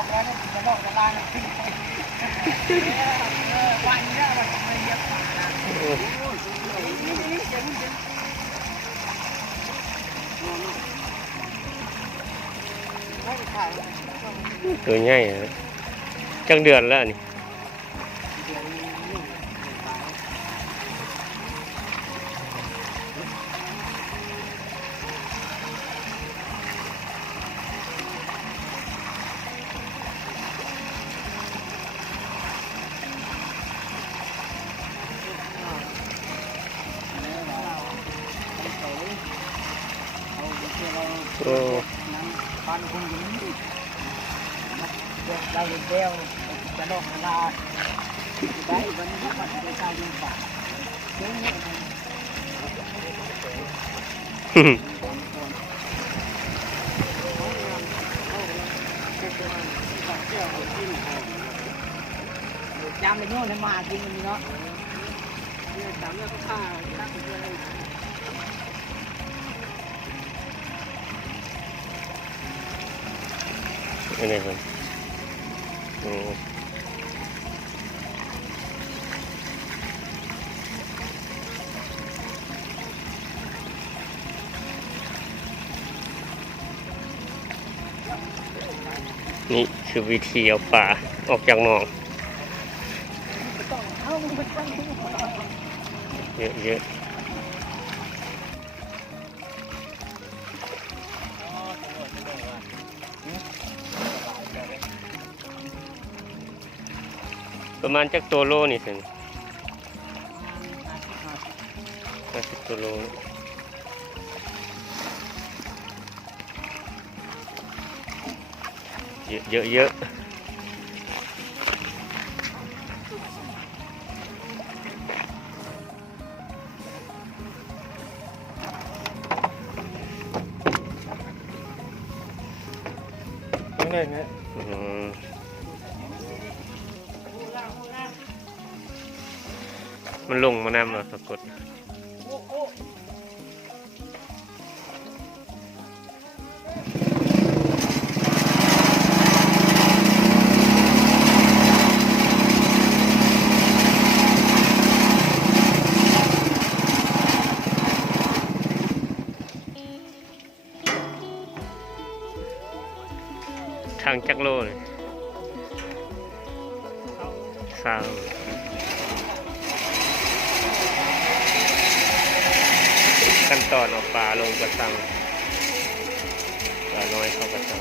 อกแล้วเนี่ยจะบอกจะลางขึ้นวันนี้เราทำอะไรเยอะกว่านะตัวใหญ่จังเดือนแล้วนี่โอ้ปันคงอยู่นี่เราเดียวจะลงเวลาได้วันนี้มันจะใช้ยิ่งกว่าเยอะเนี่ยจำไปโน่นมาจริงมันเนาะจำแล้วก็ฆ่าตั้งไปเลย อันนี้ครับนี่คือวิธีเอาปลาออกจากหนองเยอะประมาณจักตัวโลนี่สิ50 ตัวโลเยอะไม่เนี่ยมันลงมาแนมเราสะกดทางจักรโลเลยสาวขั้นตอนเอาปลาลงกระสังปลาน้อยเข้ากระสัง